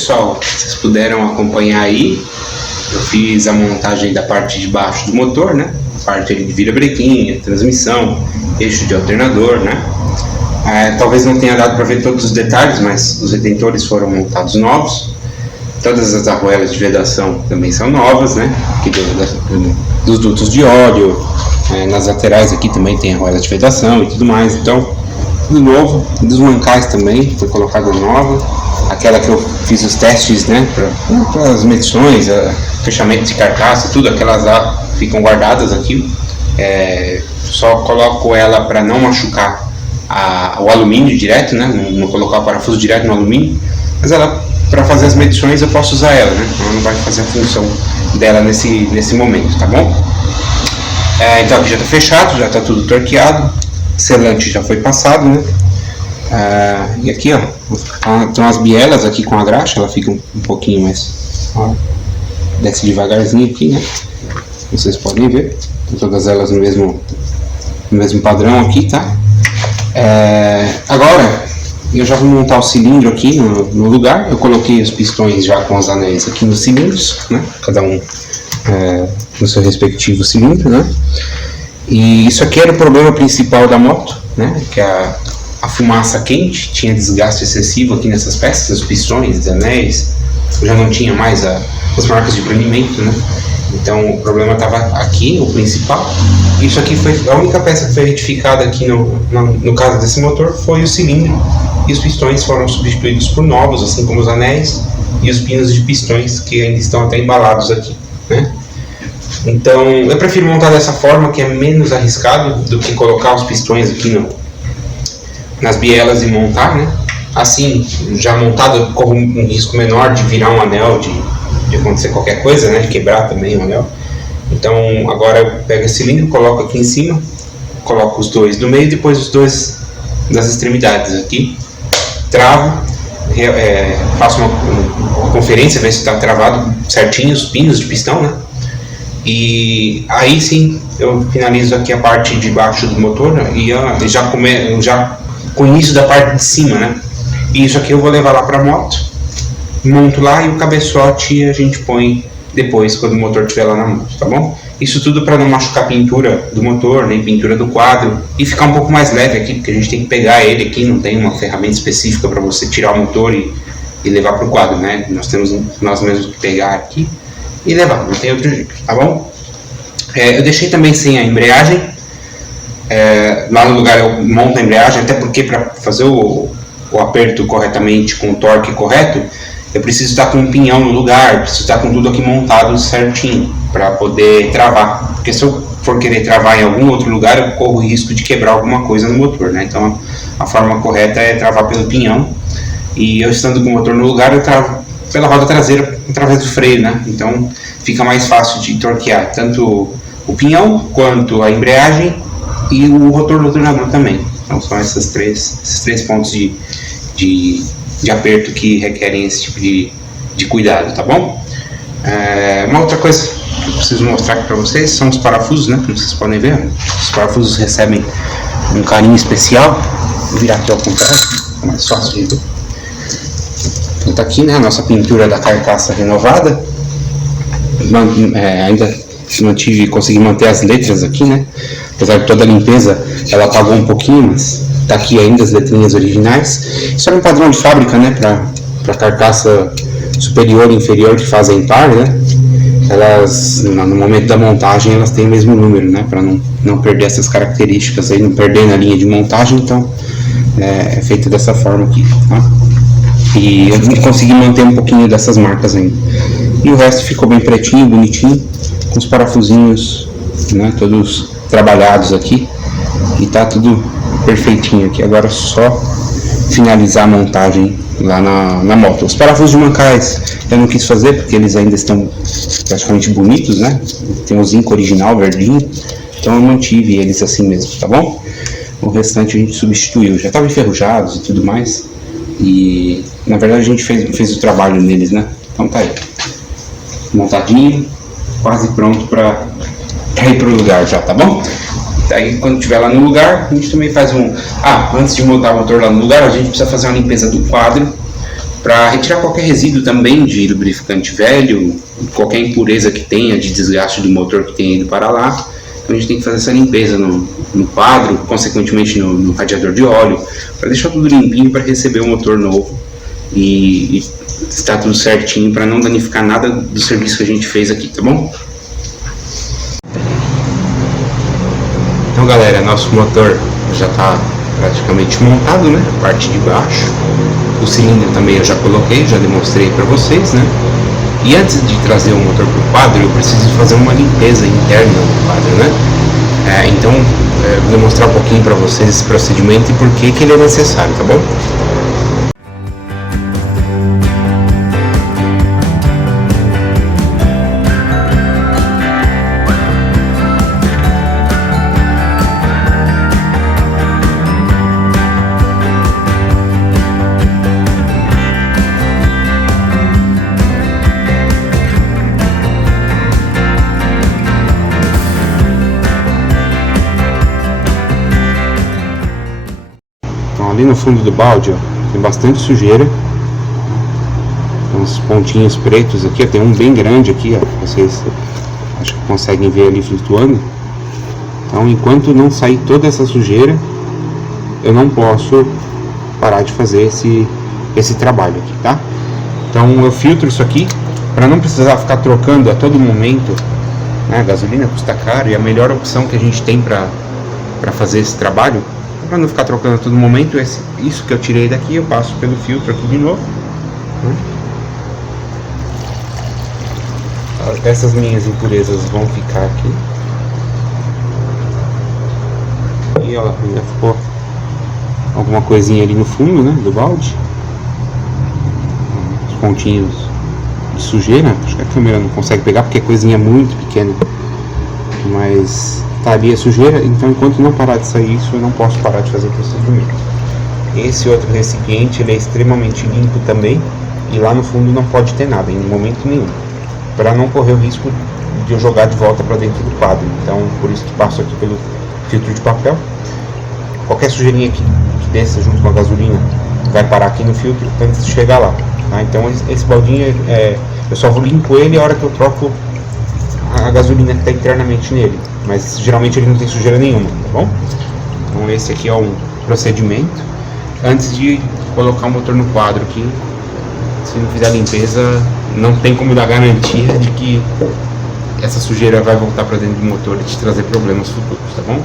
pessoal, vocês puderam acompanhar aí, eu fiz a montagem da parte de baixo do motor, né? A parte de virabrequim, transmissão, eixo de alternador, né? Talvez não tenha dado para ver todos os detalhes, mas os retentores foram montados novos. Todas as arruelas de vedação também são novas, né? Aqui dos dutos de óleo, nas laterais aqui também tem arruela de vedação e tudo mais. Então, tudo novo. Dos mancais também foi colocada nova. Aquela que eu fiz os testes, né? Para as medições, fechamento de carcaça, tudo, aquelas lá ficam guardadas aqui. Só coloco ela para não machucar o alumínio direto, né? Não colocar o parafuso direto no alumínio, mas ela, para fazer as medições, eu posso usar ela, né? Ela não vai fazer a função dela nesse momento, tá bom? Então aqui já está fechado, já está tudo torqueado, selante já foi passado, né? E aqui, ó, tem umas bielas aqui com a graxa, ela fica um pouquinho mais, ó, desce devagarzinho aqui, né? Vocês podem ver, tem todas elas no mesmo padrão aqui, tá? Agora eu já vou montar o cilindro aqui no lugar. Eu coloquei os pistões já com os anéis aqui nos cilindros, né? Cada um no seu respectivo cilindro, né? E isso aqui era o problema principal da moto, né? Que a fumaça quente tinha desgaste excessivo aqui nessas peças, os pistões, os anéis. Eu já não tinha mais as marcas de prendimento, né? Então o problema estava aqui, o principal. Isso aqui foi a única peça que foi retificada aqui no caso desse motor, foi o cilindro. E os pistões foram substituídos por novos, assim como os anéis e os pinos de pistões que ainda estão até embalados aqui, né? Então eu prefiro montar dessa forma, que é menos arriscado do que colocar os pistões aqui nas bielas e montar, né? Assim, já montado, corre um risco menor de virar um anel, de acontecer qualquer coisa, né? De quebrar também o anel. Então agora eu pego esse cilindro, coloco aqui em cima, coloco os dois no meio, depois os dois das extremidades aqui, travo, faço uma conferência, ver se está travado certinho os pinos de pistão, né? E aí sim eu finalizo aqui a parte de baixo do motor, né? E já com o início da parte de cima, né? E isso aqui eu vou levar lá para a moto, monto lá, e o cabeçote a gente põe depois, quando o motor estiver lá na moto, tá bom? Isso tudo para não machucar a pintura do motor, nem pintura do quadro, e ficar um pouco mais leve aqui, porque a gente tem que pegar ele aqui, não tem uma ferramenta específica para você tirar o motor e levar para o quadro, né? Nós temos nós mesmos que pegar aqui e levar, não tem outro jeito, tá bom? Eu deixei também sem a embreagem, lá no lugar eu monto a embreagem, até porque para fazer o aperto corretamente, com o torque correto, eu preciso estar com um pinhão no lugar, preciso estar com tudo aqui montado certinho para poder travar, porque se eu for querer travar em algum outro lugar, eu corro o risco de quebrar alguma coisa no motor, né? Então a forma correta é travar pelo pinhão, e eu estando com o motor no lugar, eu travo pela roda traseira através do freio, né? Então fica mais fácil de torquear tanto o pinhão quanto a embreagem e o rotor do alternador também. Então são esses três pontos de aperto que requerem esse tipo de cuidado, tá bom? Uma outra coisa que eu preciso mostrar aqui para vocês são os parafusos, né? Como vocês podem ver, os parafusos recebem um carinho especial. Vou virar aqui ao contrário, é mais fácil de ver. Então tá aqui, né, a nossa pintura da carcaça renovada. Ainda consegui manter as letras aqui, né? Apesar de toda a limpeza, ela apagou um pouquinho, mas tá aqui ainda as letrinhas originais. Isso é um padrão de fábrica, né? Para carcaça superior e inferior que fazem par, né? Elas, no momento da montagem, elas têm o mesmo número, né? Para não perder essas características aí, não perder na linha de montagem. Então é feito dessa forma aqui, tá? E eu consegui manter um pouquinho dessas marcas ainda. E o resto ficou bem pretinho, bonitinho, com os parafusinhos, né, todos trabalhados aqui. E tá tudo perfeitinho aqui. Agora é só finalizar a montagem lá na moto. Os parafusos de mancais eu não quis fazer porque eles ainda estão praticamente bonitos, né? Tem o zinco original, verdinho. Então eu mantive eles assim mesmo, tá bom? O restante a gente substituiu. Já estavam enferrujados e tudo mais. E na verdade a gente fez o trabalho neles, né? Então tá aí, montadinho, quase pronto para ir pro lugar já, tá bom? Daí quando estiver lá no lugar, a gente também faz antes de montar o motor lá no lugar, a gente precisa fazer uma limpeza do quadro, para retirar qualquer resíduo também de lubrificante velho, qualquer impureza que tenha de desgaste do motor que tenha ido para lá. Então a gente tem que fazer essa limpeza no quadro, consequentemente no radiador de óleo, para deixar tudo limpinho para receber o motor novo e estar tudo certinho para não danificar nada do serviço que a gente fez aqui, tá bom? Então galera, nosso motor já está praticamente montado, né? A parte de baixo, o cilindro também eu já coloquei, já demonstrei para vocês, né? E antes de trazer o motor para o quadro, eu preciso fazer uma limpeza interna do quadro, né? Então, vou demonstrar um pouquinho para vocês esse procedimento e por que ele é necessário, tá bom? Ali no fundo do balde, ó, tem bastante sujeira, tem uns pontinhos pretos aqui, ó, tem um bem grande aqui, ó, vocês acho que conseguem ver ali flutuando. Então, enquanto não sair toda essa sujeira, eu não posso parar de fazer esse trabalho aqui, tá? Então eu filtro isso aqui para não precisar ficar trocando a todo momento, né? A gasolina custa caro e a melhor opção que a gente tem para fazer esse trabalho, para não ficar trocando a todo momento, isso que eu tirei daqui eu passo pelo filtro aqui de novo, né? Essas minhas impurezas vão ficar aqui. E ó, ainda ficou alguma coisinha ali no fundo, né, do balde, os pontinhos de sujeira. Acho que a câmera não consegue pegar porque é coisinha muito pequena, mas tá ali a sujeira. Então enquanto não parar de sair isso, eu não posso parar de fazer o procedimento. Esse outro recipiente, ele é extremamente limpo também, e lá no fundo não pode ter nada em momento nenhum, para não correr o risco de eu jogar de volta para dentro do quadro. Então por isso que passo aqui pelo filtro de papel. Qualquer sujeirinha que desça junto com a gasolina vai parar aqui no filtro antes de chegar lá, tá? Então esse baldinho eu só limpo ele a hora que eu troco a gasolina que está internamente nele, mas geralmente ele não tem sujeira nenhuma, tá bom? Então esse aqui é um procedimento antes de colocar o motor no quadro, que se não fizer a limpeza não tem como dar garantia de que essa sujeira vai voltar para dentro do motor e te trazer problemas futuros, tá bom?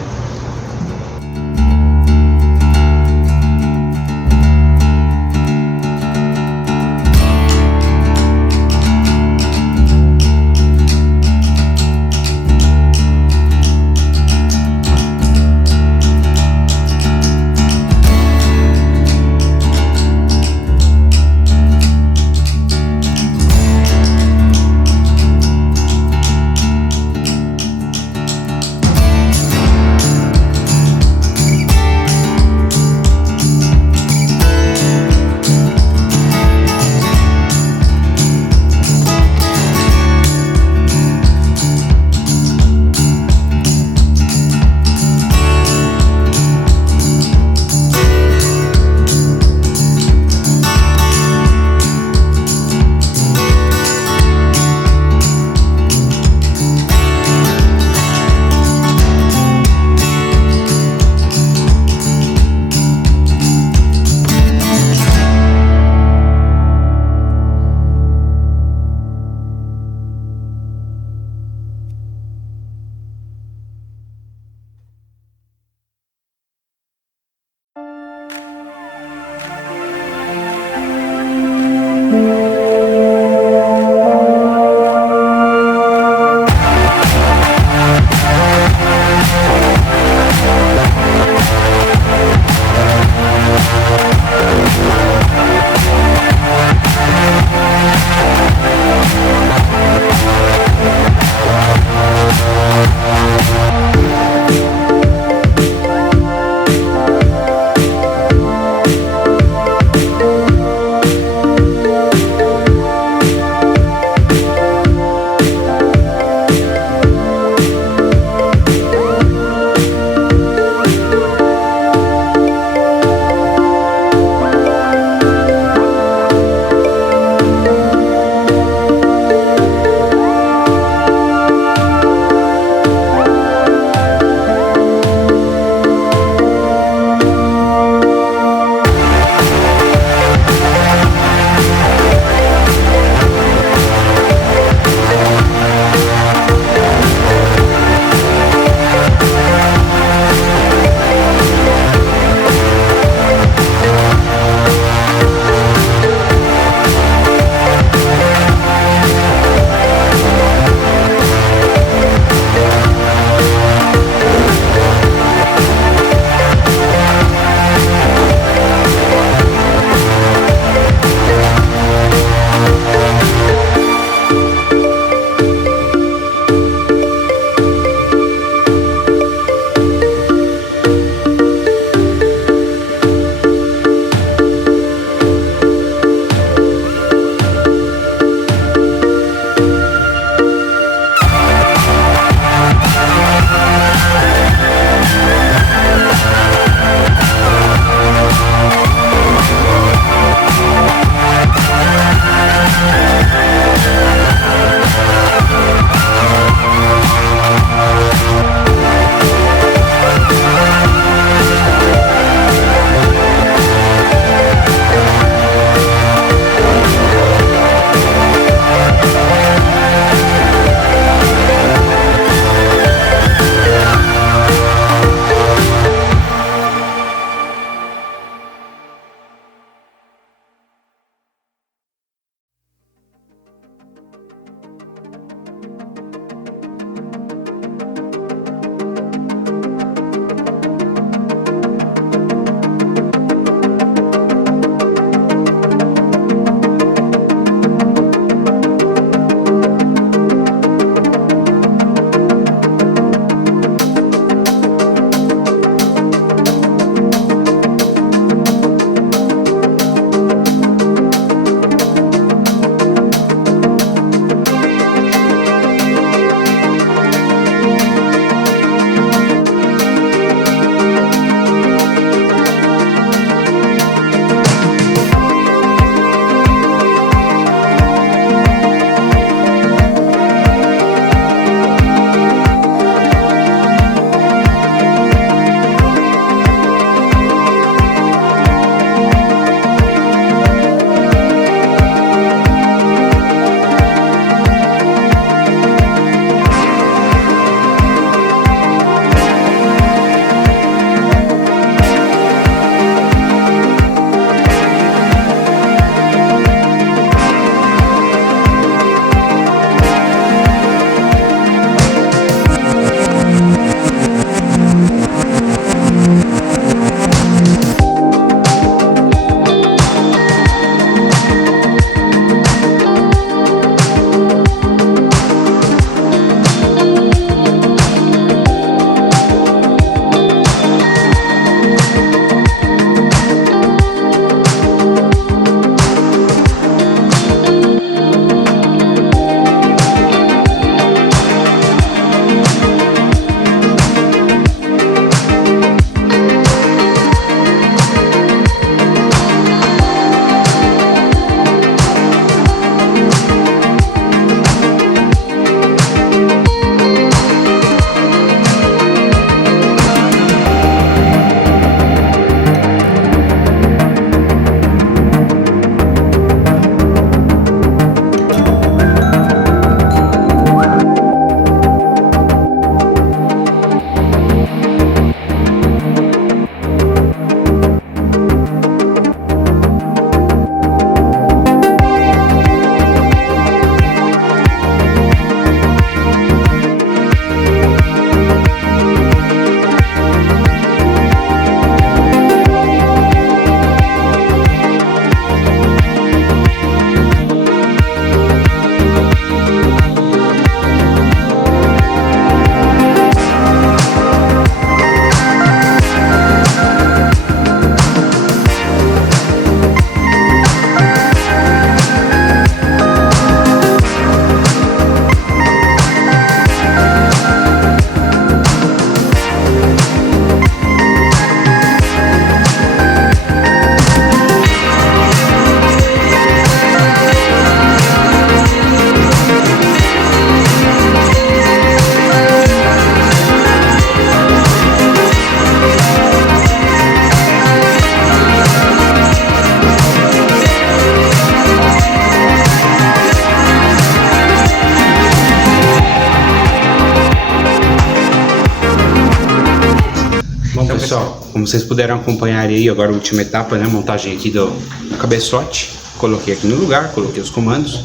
como vocês puderam acompanhar aí agora a última etapa, né, montagem aqui do cabeçote, coloquei aqui no lugar, coloquei os comandos,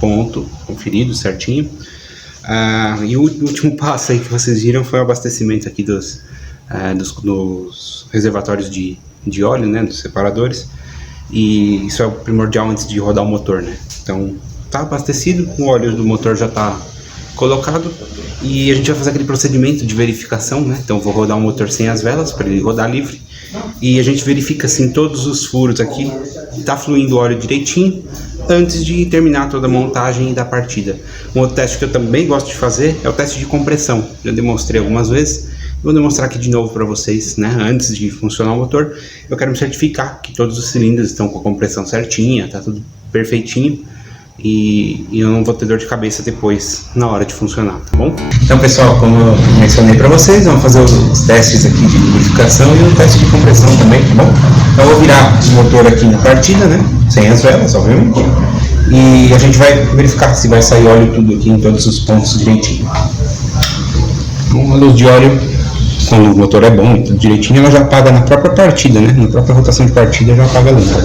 ponto, conferido certinho. E o último passo aí que vocês viram foi o abastecimento aqui dos reservatórios de óleo, né, dos separadores, e isso é o primordial antes de rodar o motor, né. Então tá abastecido, o óleo do motor já tá colocado e a gente vai fazer aquele procedimento de verificação, né? Então vou rodar o motor sem as velas para ele rodar livre e a gente verifica assim todos os furos aqui, tá fluindo o óleo direitinho antes de terminar toda a montagem da partida. Um outro teste que eu também gosto de fazer é o teste de compressão. Já demonstrei algumas vezes, vou demonstrar aqui de novo para vocês, né? Antes de funcionar o motor, eu quero me certificar que todos os cilindros estão com a compressão certinha, tá tudo perfeitinho. E eu não vou ter dor de cabeça depois na hora de funcionar, tá bom? Então, pessoal, como eu mencionei para vocês, vamos fazer os testes aqui de lubrificação e o teste de compressão também, tá bom? Então eu vou virar o motor aqui na partida, né? Sem as velas, obviamente. E a gente vai verificar se vai sair óleo tudo aqui em todos os pontos direitinho. Então, a luz de óleo, quando o motor é bom e tudo direitinho, ela já apaga na própria partida, né? Na própria rotação de partida já apaga a luz, né?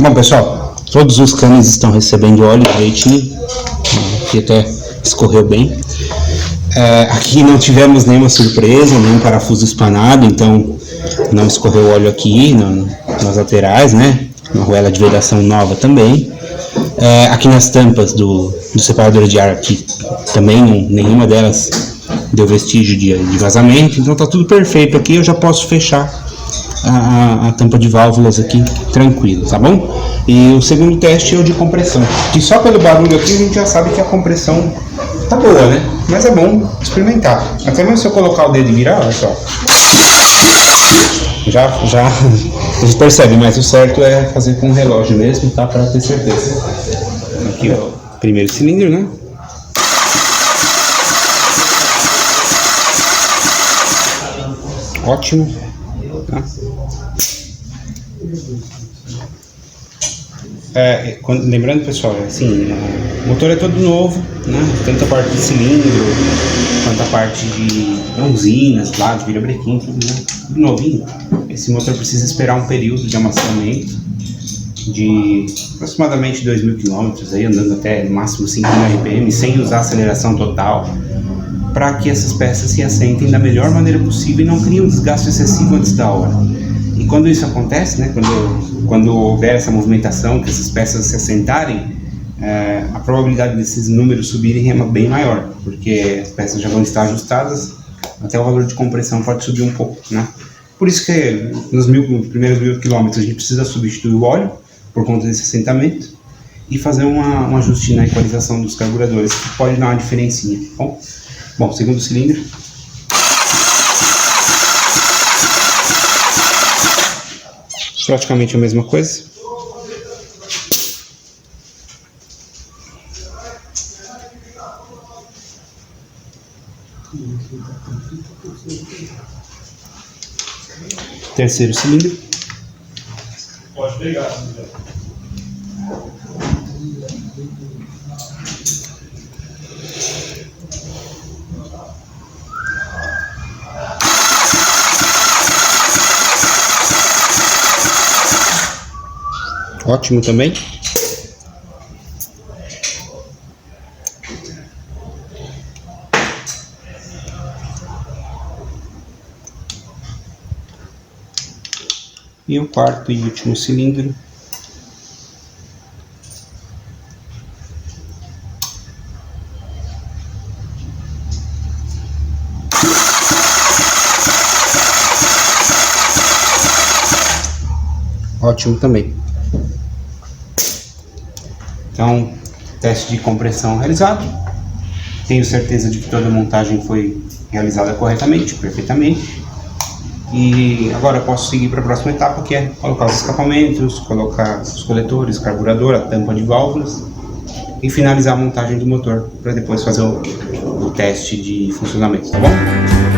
Bom, pessoal, todos os canos estão recebendo óleo direitinho, aqui até escorreu bem. Aqui não tivemos nenhuma surpresa, nenhum parafuso espanado, então não escorreu óleo aqui nas laterais, né? Uma arruela de vedação nova também. Aqui nas tampas do separador de ar aqui também nenhuma delas deu vestígio de vazamento, então tá tudo perfeito aqui. Eu já posso fechar a tampa de válvulas aqui tranquilo, tá bom? E o segundo teste é o de compressão, que só pelo barulho aqui a gente já sabe que a compressão tá boa, né? Mas é bom experimentar. Até mesmo se eu colocar o dedo e virar, olha só, já a gente percebe, mas o certo é fazer com o relógio mesmo, tá? Para ter certeza. Aqui ó, o primeiro cilindro, né? Ótimo, tá? Lembrando, pessoal, assim, o motor é todo novo, né? Tanto a parte de cilindro quanto a parte de usinas, lá, de virabrequim, tudo, né? Tudo novinho. Esse motor precisa esperar um período de amaciamento de aproximadamente 2.000 km, aí andando até no máximo 5.000 RPM, sem usar aceleração total, para que essas peças se assentem da melhor maneira possível e não criem um desgaste excessivo antes da hora. E quando isso acontece, né, quando houver essa movimentação, que essas peças se assentarem, a probabilidade desses números subirem é bem maior, porque as peças já vão estar ajustadas, até o valor de compressão pode subir um pouco, né? Por isso que nos primeiros 1.000 km a gente precisa substituir o óleo por conta desse assentamento e fazer um ajuste na equalização dos carburadores, que pode dar uma diferencinha. Bom, segundo cilindro. Praticamente a mesma coisa. Terceiro cilindro. Pode pegar. Ótimo também. E o quarto e último cilindro. Ótimo também. Então, teste de compressão realizado. Tenho certeza de que toda a montagem foi realizada corretamente, perfeitamente. E agora eu posso seguir para a próxima etapa, que é colocar os escapamentos, colocar os coletores, carburador, a tampa de válvulas e finalizar a montagem do motor para depois fazer o teste de funcionamento, tá bom?